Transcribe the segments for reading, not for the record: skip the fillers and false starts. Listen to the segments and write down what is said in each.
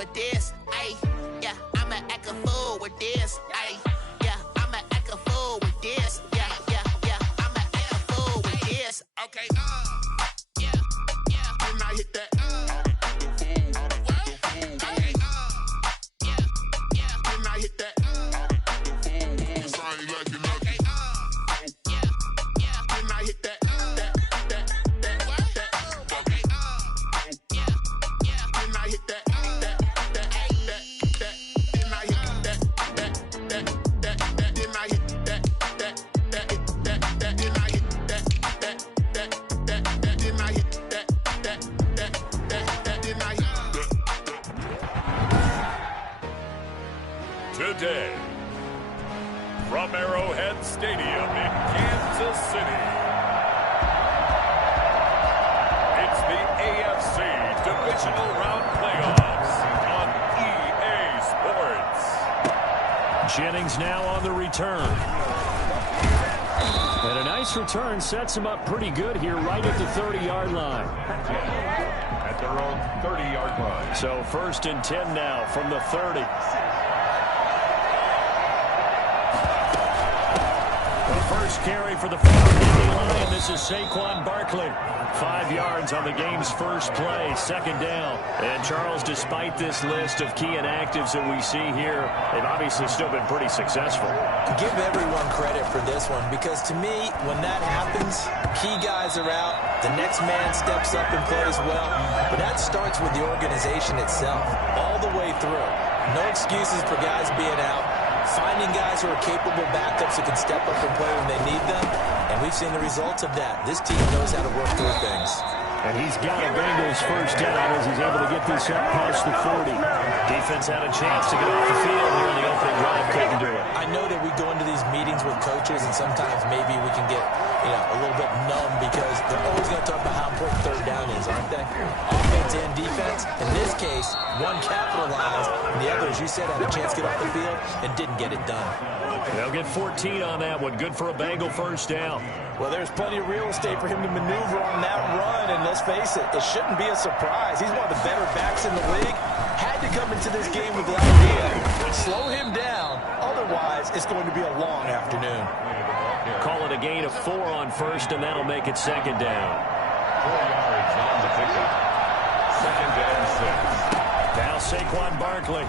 with this. Ayy, yeah, I'ma act a fool with this. Ayy, yeah, I'ma act a fool with this. Yeah, yeah, yeah, I'ma act a fool with this. Okay, yeah, yeah. Then I hit that. Today, from Arrowhead Stadium in Kansas City, it's the AFC Divisional Round Playoffs on EA Sports. Jennings now on the return. And a nice return sets him up pretty good here right at the 30-yard line. At their own 30-yard line. So 1st and 10 now from the 30. First carry for the former Navy Lion. This is Saquon Barkley. 5 yards on the game's first play, 2nd down. And Charles, despite this list of key inactives that we see here, they've obviously still been pretty successful. Give everyone credit for this one, because to me, when that happens, key guys are out, the next man steps up and plays well. But that starts with the organization itself, all the way through. No excuses for guys being out. Finding guys who are capable backups who can step up and play when they need them. And we've seen the results of that. This team knows how to work through things. And he's got a Bengals first down as he's able to get this up past the 40. Defense had a chance to get off the field here in the opening drive. Couldn't do it. I know that we go into these meetings with coaches, and sometimes maybe we can get a little bit numb because they're always going to talk about how important 3rd down is, aren't they? Offense and defense. In this case, one capitalized, and the other, as you said, had a chance to get off the field and didn't get it done. They'll get 14 on that one. Good for a Bengal first down. Well, there's plenty of real estate for him to maneuver on that run, and let's face it, it shouldn't be a surprise. He's one of the better backs in the league. Had to come into this game with the idea. Slow him down. Otherwise, it's going to be a long afternoon. Call it a gain of 4 on first, and that'll make it 2nd down. 4 yards on the pickup. 2nd and 6. Now Saquon Barkley.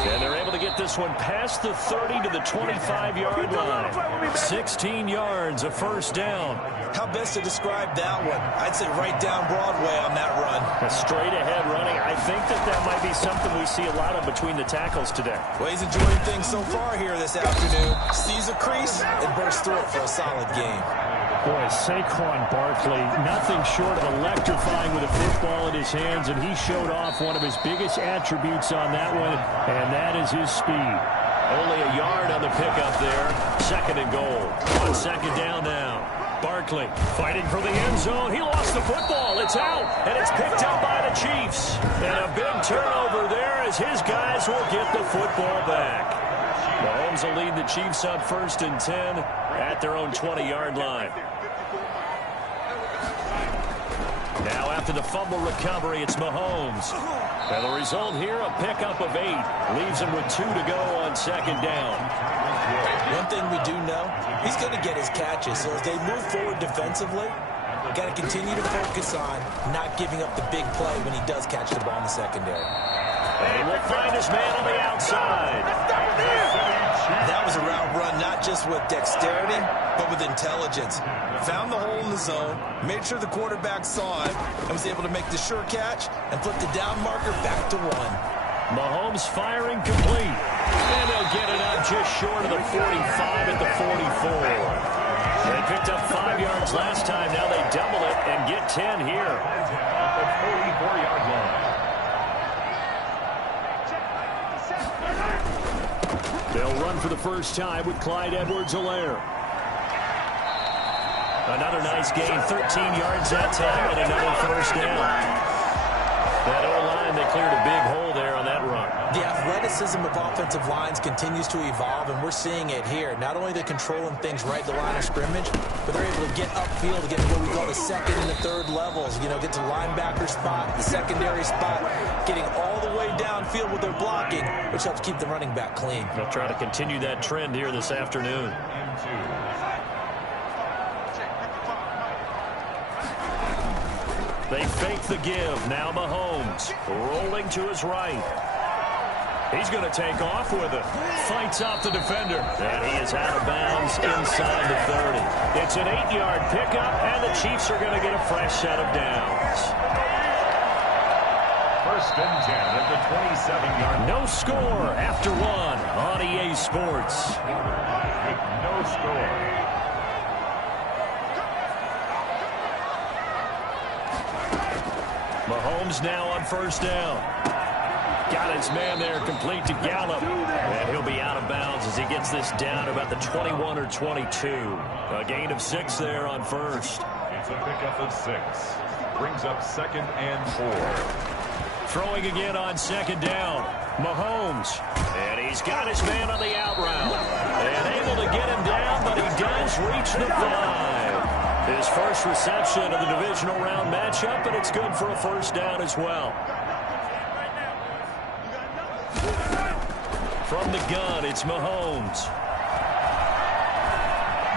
And they're able to get this one past the 30 to the 25-yard line. 16 yards, a first down. How best to describe that one? I'd say right down Broadway on that run. A straight-ahead running. I think that might be something we see a lot of between the tackles today. Well, he's enjoying things so far here this afternoon. Sees a crease and bursts through it for a solid game. Boy, Saquon Barkley, nothing short of electrifying with a football in his hands, and he showed off one of his biggest attributes on that one, and that is his speed. Only a yard on the pickup there. 2nd and goal. On 2nd down now. Barkley fighting for the end zone. He lost the football. It's out, and it's picked up by the Chiefs. And a big turnover there as his guys will get the football back. Mahomes will lead the Chiefs up 1st and 10 at their own 20-yard line. Now after the fumble recovery, it's Mahomes. And the result here, a pickup of 8. Leaves him with 2 to go on 2nd down. One thing we do know, he's going to get his catches. So as they move forward defensively, got to continue to focus on not giving up the big play when he does catch the ball in the secondary. And he will find his man on the outside. That was a route run not just with dexterity, but with intelligence. Found the hole in the zone, made sure the quarterback saw it, and was able to make the sure catch and flip the down marker back to 1. Mahomes firing complete. And they'll get it out just short of the 45 at the 44. They picked up 5 yards last time. Now they double it and get 10 here. At the 44-yard line. They'll run for the first time with Clyde Edwards-Helaire. Another nice gain, 13 yards that time, and another first down. That O-line, they cleared a big hole there on that run. The athleticism of offensive lines continues to evolve, and we're seeing it here. Not only they're controlling things right at the line of scrimmage, but they're able to get upfield to get to what we call the second and the third levels. You know, get to linebacker spot, the secondary spot, getting all the way downfield with their blocking, which helps keep the running back clean. They'll try to continue that trend here this afternoon. They fake the give. Now Mahomes rolling to his right. He's going to take off with it. Fights off the defender. And he is out of bounds inside the 30. It's an 8-yard pickup, and the Chiefs are going to get a fresh set of downs. First and 10 at the 27-yard. No score after one on EA Sports. No score. Mahomes now on first down. Got his man there complete to Gallup. And he'll be out of bounds as he gets this down to about the 21 or 22. A gain of 6 there on first. It's a pickup of 6. Brings up 2nd and 4. Throwing again on second down. Mahomes. And he's got his man on the out route. And able to get him down, but he does reach the 5. His first reception of the divisional round matchup, and it's good for a first down as well. From the gun, it's Mahomes.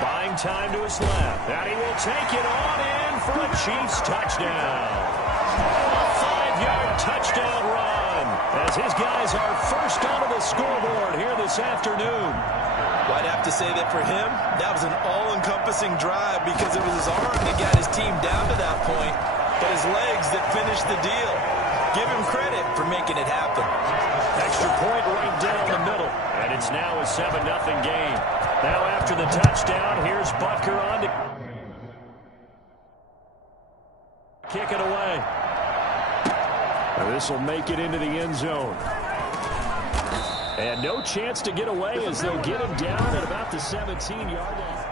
Buying time to his left. And he will take it on in for a Chiefs touchdown. A 5-yard touchdown run as his guys are first onto the scoreboard here this afternoon. Well, I'd have to say that for him, that was an all-encompassing drive because it was his arm that got his team down to that point, but his legs that finished the deal. Give him credit for making it happen. Extra point right down the middle, and it's now a 7-0 game. Now after the touchdown, here's Butker on to kick it away. This will make it into the end zone. And no chance to get away as they'll get him down at about the 17-yard line.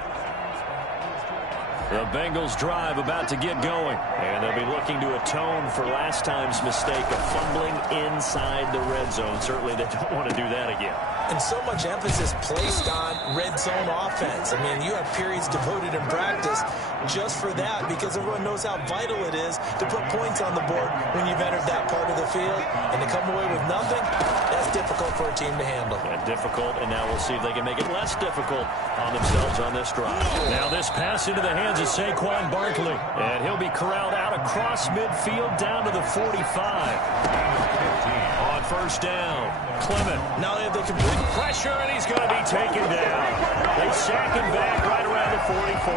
The Bengals drive about to get going, and they'll be looking to atone for last time's mistake of fumbling inside the red zone. Certainly they don't want to do that again. And so much emphasis placed on red zone offense. I mean, you have periods devoted in practice just for that because everyone knows how vital it is to put points on the board when you've entered that part of the field. And to come away with nothing, that's difficult for a team to handle. Yeah, difficult, and now we'll see if they can make it less difficult on themselves on this drive. Now this pass into the hands of Saquon Barkley, and he'll be corralled out across midfield down to the 45. On first down, Clement. Now they have the complete Pressure, and he's going to be taken down. They sack him back right around the 44.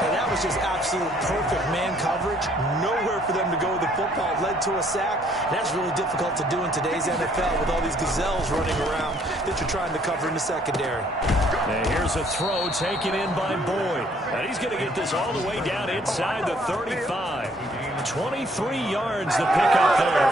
And that was just absolute perfect man coverage. Nowhere for them to go with the football. Led to a sack. That's really difficult to do in today's NFL with all these gazelles running around that you're trying to cover in the secondary. And here's a throw taken in by Boyd. And he's going to get this all the way down inside the 35. 23 yards to pick up there.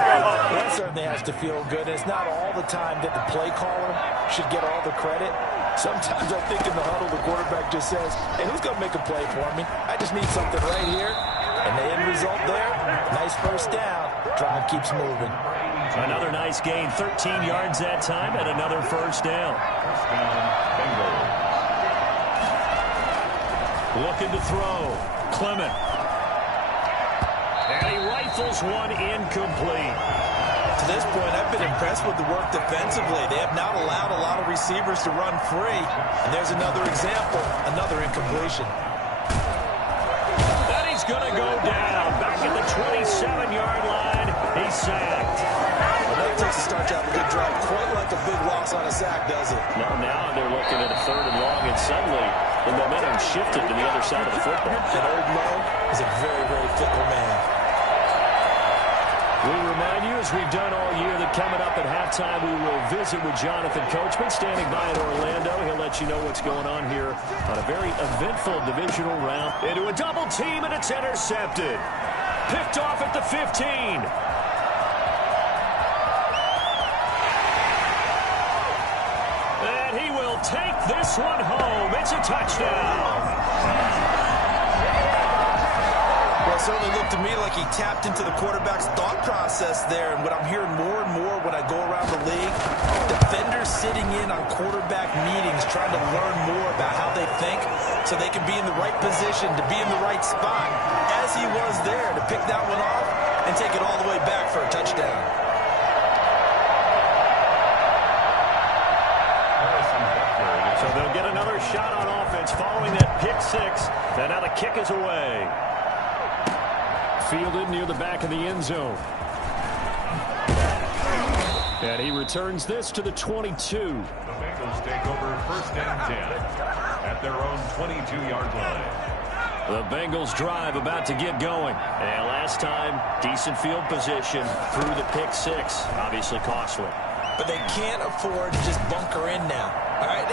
That certainly has to feel good. It's not all the time that the play caller should get all the credit. Sometimes I think in the huddle, the quarterback just says, hey, who's going to make a play for me? I just need something right here. And the end result there, nice first down. Drive keeps moving. Another nice gain, 13 yards that time, and another first down. Looking to throw. Clement. And he rifles one incomplete. To this point, I've been impressed with the work defensively. They have not allowed a lot of receivers to run free. And there's another example, another incompletion. And he's going to go down. Back at the 27-yard line. He's sacked. Well, that takes a start to have a good drive. Quite like a big loss on a sack, does it? Now they're looking at a 3rd and long, and suddenly the momentum shifted to the other side of the football. And Old Mo is a very, very fickle man. We remind you, as we've done all year, that coming up at halftime, we will visit with Jonathan Coachman, standing by in Orlando. He'll let you know what's going on here on a very eventful divisional round. Into a double team, and it's intercepted. Picked off at the 15. And he will take this one home. It's a touchdown. Well, Well, it certainly looked to me like he tapped into the quarterback's thought process there. And what I'm hearing more and more when I go around the league, defenders sitting in on quarterback meetings trying to learn more about how they think so they can be in the right position to be in the right spot, as he was there to pick that one off and take it all the way back for a touchdown. So they'll get another shot on offense following that pick six. And now the kick is away. Fielded near the back of the end zone. And he returns this to the 22. The Bengals take over 1st and 10 at their own 22-yard line. The Bengals drive about to get going. And last time, decent field position through the pick six. Obviously costly. But they can't afford to just bunker in now. All right,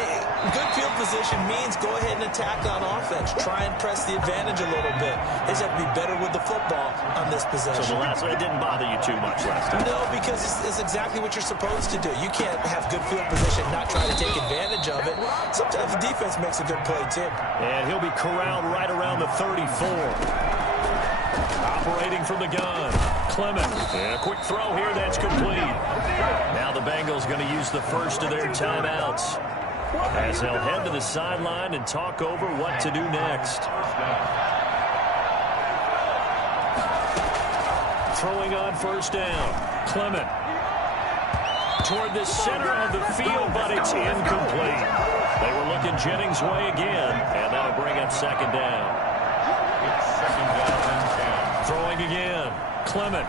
good field position means go ahead and attack on offense. Try and press the advantage a little bit. They just have to be better with the football on this possession. So the last one, it didn't bother you too much last time? No, because it's exactly what you're supposed to do. You can't have good field position, not try to take advantage of it. Sometimes the defense makes a good play, too. And he'll be corralled right around the 34. Operating from the gun, Clement. And a quick throw here, that's complete. Now the Bengals going to use the first of their timeouts as they'll head to the sideline and talk over what to do next. Throwing on first down, Clement. Toward the center of the field, but it's incomplete. They were looking Jennings' way again, and that'll bring up second down. It's 2nd down and 10. Throwing again, Clement.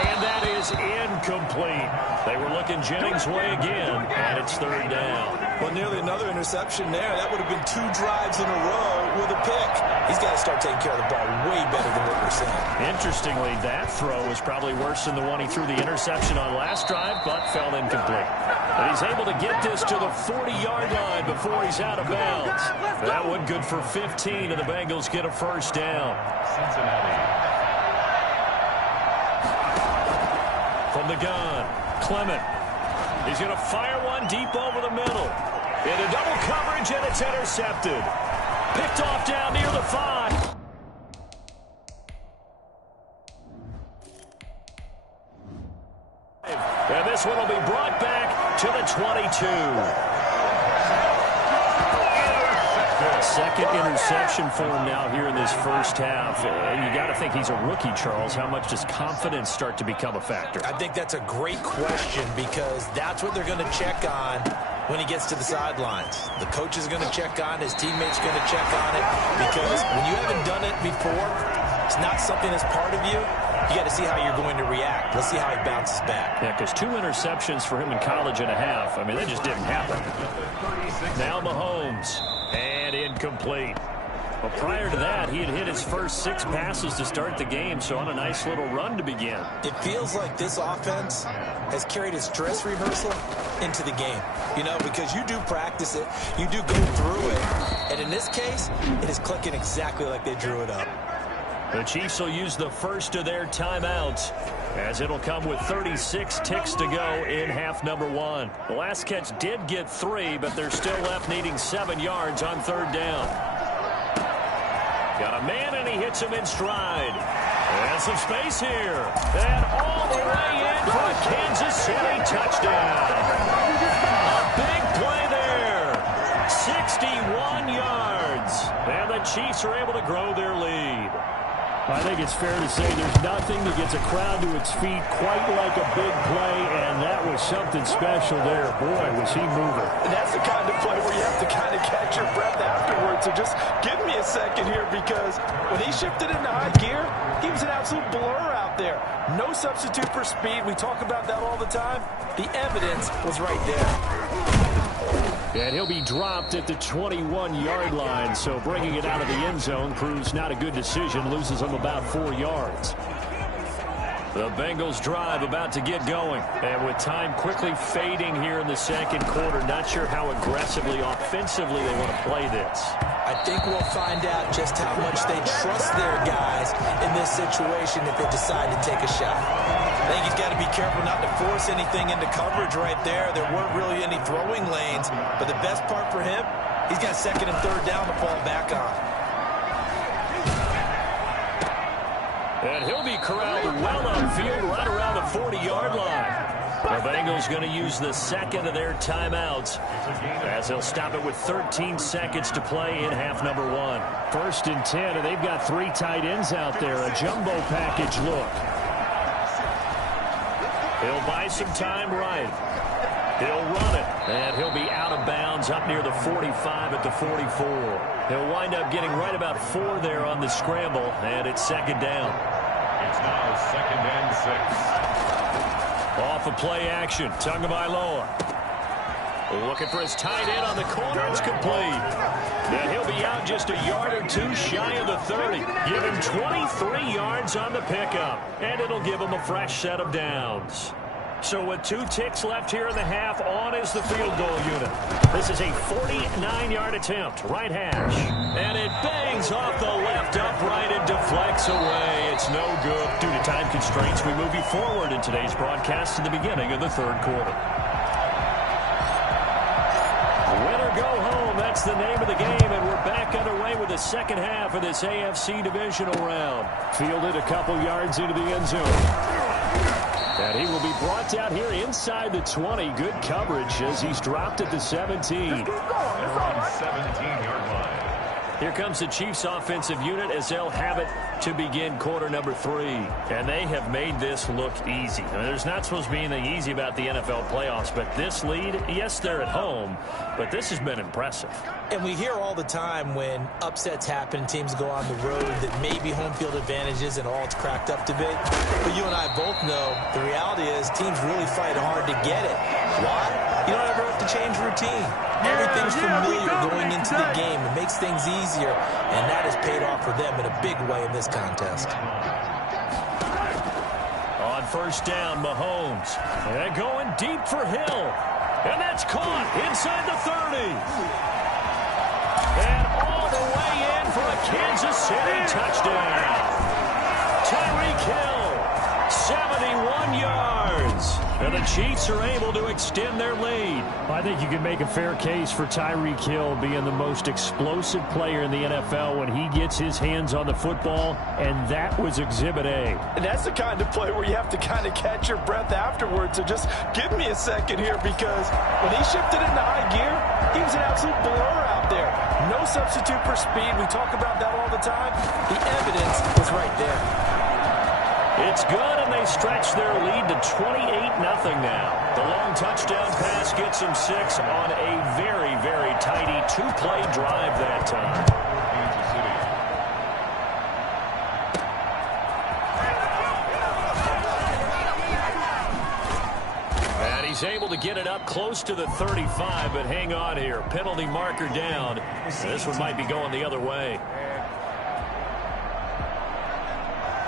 And that is incomplete. They were looking Jennings' way again, and it's 3rd down. Well, nearly another interception there. That would have been 2 drives in a row with a pick. He's got to start taking care of the ball way better than what we're seeing. Interestingly, that throw was probably worse than the one he threw the interception on last drive, but fell incomplete. But he's able to get this to the 40-yard line before he's out of bounds. That one good for 15, and the Bengals get a first down. Cincinnati. From the gun, Clement. He's going to fire one deep over the middle. Into double coverage, and it's intercepted. Picked off down near the 5. And this one will be brought back to the 22. Second interception for him now here in this first half. And you got to think he's a rookie, Charles. How much does confidence start to become a factor? I think that's a great question because that's what they're going to check on when he gets to the sidelines. The coach is going to check on, his teammates are going to check on it because when you haven't done it before, it's not something that's part of you. You got to see how you're going to react. Let's see how he bounces back. Yeah, because 2 interceptions for him in college and a half. I mean, that just didn't happen. Now Mahomes. And incomplete. Well, prior to that, he had hit his first 6 passes to start the game, so on a nice little run to begin. It feels like this offense has carried its dress rehearsal into the game. You know, because you do practice it, you do go through it, and in this case, it is clicking exactly like they drew it up. The Chiefs will use the first of their timeouts as it'll come with 36 ticks to go in half number 1. The last catch did get 3, but they're still left needing 7 yards on 3rd down. Got a man, and he hits him in stride. And some space here. And all the way in for a Kansas City touchdown. A big play there. 61 yards. And the Chiefs are able to grow their lead. I think it's fair to say there's nothing that gets a crowd to its feet quite like a big play, and that was something special there. Boy, was he moving. And that's the kind of play where you have to kind of catch your breath afterwards. So just give me a second here because when he shifted into high gear, he was an absolute blur out there. No substitute for speed. We talk about that all the time. The evidence was right there. And he'll be dropped at the 21-yard line, so bringing it out of the end zone proves not a good decision, loses him about 4 yards. The Bengals drive about to get going, and with time quickly fading here in the second quarter, not sure how aggressively, offensively they want to play this. I think we'll find out just how much they trust their guys in this situation if they decide to take a shot. I think he's got to be careful not to force anything into coverage right there. There weren't really any throwing lanes, but the best part for him, he's got 2nd and 3rd down to fall back on. And he'll be corralled well upfield right around the 40-yard line. The Bengals going to use the second of their timeouts as they'll stop it with 13 seconds to play in half number 1. 1st and 10, and they've got 3 tight ends out there. A jumbo package look. He'll buy some time right. He'll run it, and he'll be out of bounds up near the 45 at the 44. He'll wind up getting right about 4 there on the scramble, and it's 2nd down. It's now 2nd and 6. Off of play action, Tagovailoa. Looking for his tight end on the corner. It's complete. And he'll be out just a yard or 2 shy of the 30. Give him 23 yards on the pickup, and it'll give him a fresh set of downs. So with 2 ticks left here in the half, on is the field goal unit. This is a 49-yard attempt, right hash. And it bangs off the left upright and deflects away. It's no good. Due to time constraints, we move you forward in today's broadcast to the beginning of the 3rd quarter. Win or go home, that's the name of the game, and we're back underway with the second half of this AFC divisional round. Fielded a couple yards into the end zone. And he will be brought down here inside the 20. Good coverage as he's dropped at the 17. They're on 17-yard line. Here comes the Chiefs offensive unit as they'll have it to begin quarter number 3. And they have made this look easy. I mean, there's not supposed to be anything easy about the NFL playoffs, but this lead, yes, they're at home, but this has been impressive. And we hear all the time when upsets happen, teams go on the road, that maybe home field advantage isn't all it's cracked up to be. But you and I both know the reality is teams really fight hard to get it. Why? You don't ever have to change routine. Everything's familiar going into the game. It makes things easier, and that has paid off for them in a big way in this contest. On 1st down, Mahomes. And going deep for Hill. And that's caught inside the 30. And all the way in for a Kansas City touchdown. Tyreek Hill, 71 yards. And the Chiefs are able to extend their lead. I think you can make a fair case for Tyreek Hill being the most explosive player in the NFL when he gets his hands on the football, and that was Exhibit A. And that's the kind of play where you have to kind of catch your breath afterwards. So just give me a second here, because when he shifted into high gear, he was an absolute blur out there. No substitute for speed. We talk about that all the time. The evidence was right there. It's good, and they stretch their lead to 28-0 now. The long touchdown pass gets them 6 on a very, very tidy 2-play drive that time. And he's able to get it up close to the 35, but hang on here. Penalty marker down. This one might be going the other way.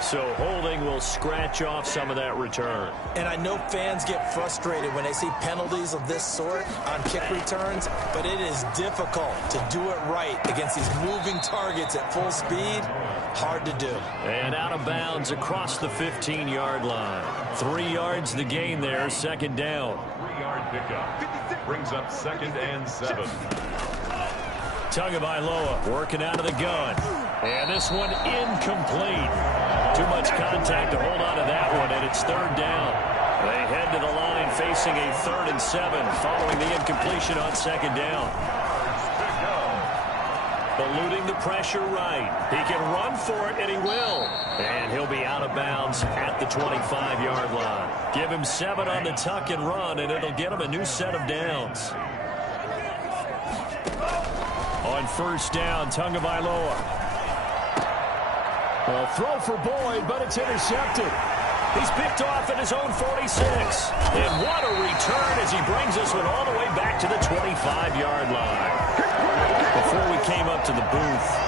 So holding will scratch off some of that return. And I know fans get frustrated when they see penalties of this sort on kick returns, but it is difficult to do it right against these moving targets at full speed. Hard to do. And out of bounds across the 15-yard line. 3 yards the gain there, 2nd down. 3-yard pickup. Brings up 2nd and 7. Tagovailoa working out of the gun. And this one incomplete. Too much contact to hold on to that one, and it's 3rd down. They head to the line facing a 3rd and 7 following the incompletion on 2nd down. Eluding the pressure right. He can run for it, and he will. And he'll be out of bounds at the 25-yard line. Give him 7 on the tuck and run, and it'll get him a new set of downs. On 1st down, Tagovailoa. A throw for Boyd, but it's intercepted. He's picked off at his own 46. And what a return as he brings this one all the way back to the 25-yard line. Before we came up to the booth,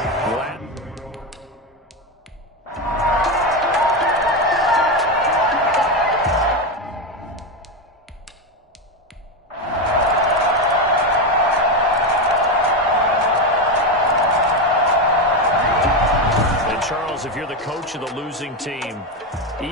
Charles, if you're the coach of the losing team,